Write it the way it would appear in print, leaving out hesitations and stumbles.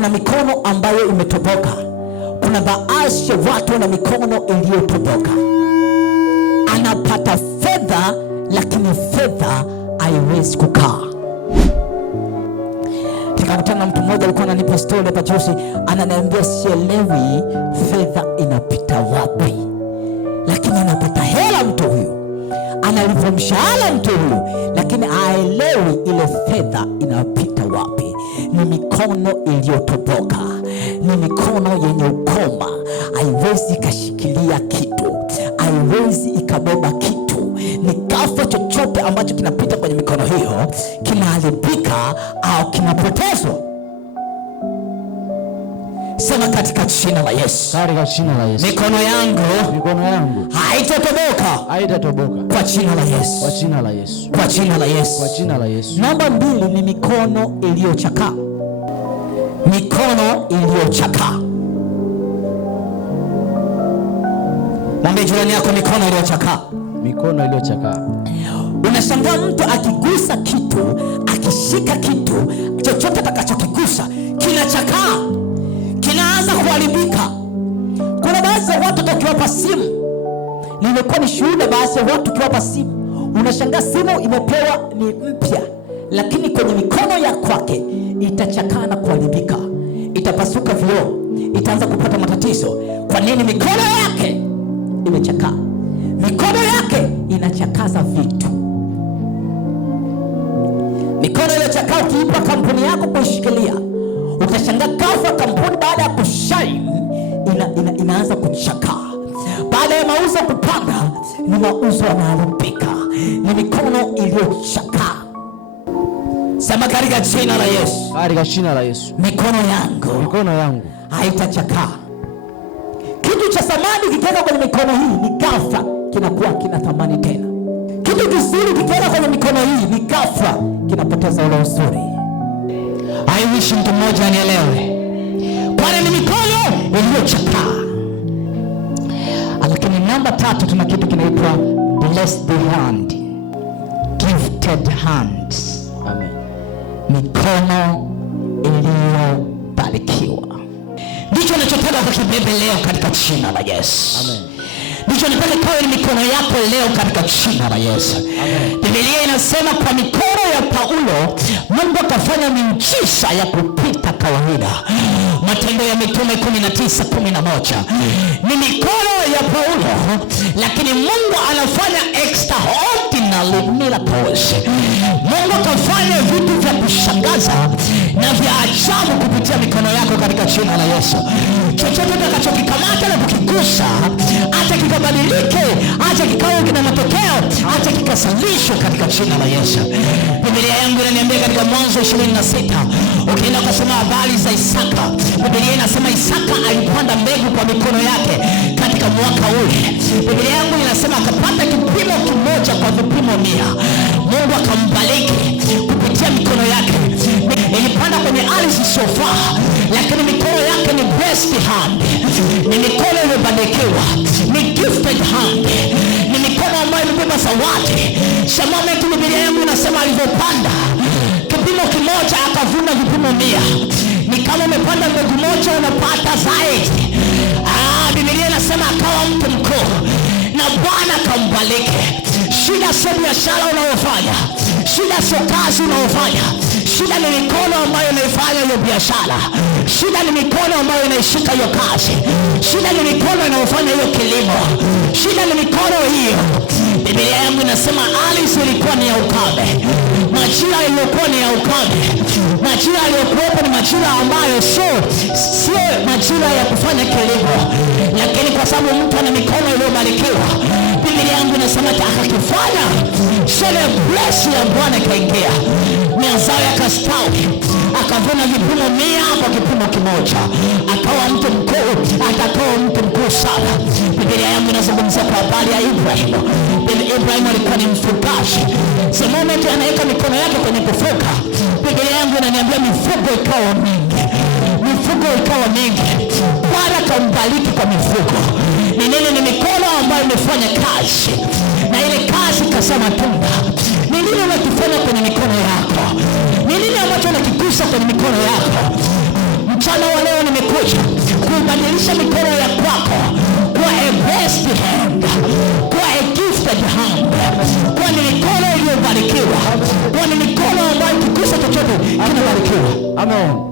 kuna mikono ambayo imetoboka. Kuna baadhi ya watu wana mikono iliyotoboka. Anapata fedha lakini fedha haiwezi kukaa. Nikakutana na mtu mmoja alikuwa ananipa story hapa juzi, ananiambia sielewi fedha inapita wapi, lakini anapata hela mtu huyu, analipwa mshahara mtu huyu, lakini haelewi ile fedha inapita wapi. Ni mikono iliyotoboka, ni mikono yenye ukoma, haiwezi ikashikilia kitu, haiwezi ikabeba kitu. Ni ghafla chochote ambacho kinapita kwenye mikono hiyo kinaharibika au kinapotezwa. Sema katika jina la Yesu. Katika jina la Yesu. Mikono yangu haitatoboka. Haitatoboka. Kwa jina la Yesu. Kwa jina la Yesu. Kwa jina la Yesu. Kwa jina la Yesu. Namba 2 ni mikono iliyochakaa. Mikono iliyochakaa. Mwambie jirani yako mikono iliyochakaa. Mikono iliyochakaa. Unashangaa mtu akigusa kitu, akishika kitu, chochote atakachokigusa kinachakaa, kinaanza kuharibika. Kuna baadhi ya watu tukiwapa simu, nimekuwa ni shuhuda, baadhi ya watu tukiwapa simu, unashangaa simu imepewa ni mpya, lakini kwenye mikono ya kwake itachakaa na kuharibika, itapasuka vioo, itaanza kupata matatizo. Kwa nini? Mikono yake imechakaa. Mikono yake inachakaza vitu. Mikono iliyochakaa ukiipa kampuni yako kuishikilia, utashangaa ghafla kampuni baada ya kushine inaanza kuchakaa. Baada ya mauzo kupanda, ni mauzo yanaharibika. Ni mikono iliyochakaa. Sema katika jina la Yesu. Katika jina la Yesu. Mikono yangu haitachakaa. Kitu cha thamani kikiweka kwenye mikono hii ni ghafla kinakuwa kina thamani tena. Kitu kizuri kikiweka kwenye mikono hii ni ghafla kinapoteza ule uzuri. I wish mtu mmoja anielewe. Kwani ni mikono iliyochakaa. Lakini namba 3 tuna kitu kinaitwa blessed hand. Gifted hands. Amen. Mikono iliyobarikiwa. Ndicho ninachotaka ukibebe leo katika jina la Yesu. Amen. Ndicho nataka kawe ni mikono yako leo katika jina la Yesu. Amen. Biblia inasema kwa mikono ya Paulo Mungu akafanya miujiza ya kupita kawaida. Matendo ya Mitume 19:11. Ni mikono ya Paulo, lakini Mungu anafanya extraordinary miracles. Mungu akafanya vitu vya kushangaza na vya ajabu kupitia mikono yako katika jina la Yesu. Chochote utakachokikamata na kukigusa, hata kikabadilike, hata kikawa kina matokeo, hata kikasalishwa katika jina la Yesu. Biblia yangu inaniambia katika Mwanzo 26, ukienda kusoma habari za Isaka, Biblia inasema Isaka alipanda mbegu kwa mikono yake katika mwaka ule. Biblia yangu inasema akapata kipimo kimoja kwa vipimo 100. Mungu akambariki kupitia mikono yake. Ilipanda kwenye ardhi isiyofaa, lakini mikono yake ni blessed hand. Ni mikono iliyobarikiwa. Ni gifted hand. Ni mikono ambayo imebeba zawadi. Shamame tu, Biblia yangu inasema alivyopanda kipimo kimoja akavuna vipimo 100. Ni kama umepanda mbegu moja unapata zaidi. Biblia inasema akawa mtu mkuu na Bwana akambariki. Shida sio biashara unayofanya, shida sio kazi unayofanya, shida ni mikono ambayo inaifanya hiyo biashara, shida ni mikono ambayo inaishika hiyo kazi, shida ni mikono inayofanya hiyo kilimo, shida ni mikono hiyo. Biblia yangu inasema ardhi ilikuwa ni ya ukame, majira yaliyokuwa ni ya ukame, majira yaliyokuwepo ni majira ambayo sio majira ya kufanya kilimo, lakini kwa sababu mtu ana mikono iliyobarikiwa, Biblia yangu inasema akakifanya. Shele blessing ya Bwana ikaingia, mazao yakastawi, akavuna vipimo 100 kwa kipimo kimoja, akawa mtu mkuu, atakuwa mtu mkuu sana. Biblia yangu inazungumzia kwa habari ya Ibrahim. Ibrahim alikuwa ni mfugaji. The moment anaweka mikono yake kwenye kufuga, Biblia yangu inaniambia mifugo ikawa mingi. Bwana akambariki kwa mifugo. Ni nini? Ni mikono ambayo imefanya kazi, na ile kazi ikazaa matunda. Ni nini unakifanya kwenye mikono yako? Ni nini ambacho unakigusa kwenye mikono yako? Mchana wa leo nimekuja kuibadilisha mikono ya kwako kwa a blessed hand, kwa a gifted hand, kwa ni mikono iliyobarikiwa, kwa ni mikono ambayo kigusa chochote kinabarikiwa. Amen.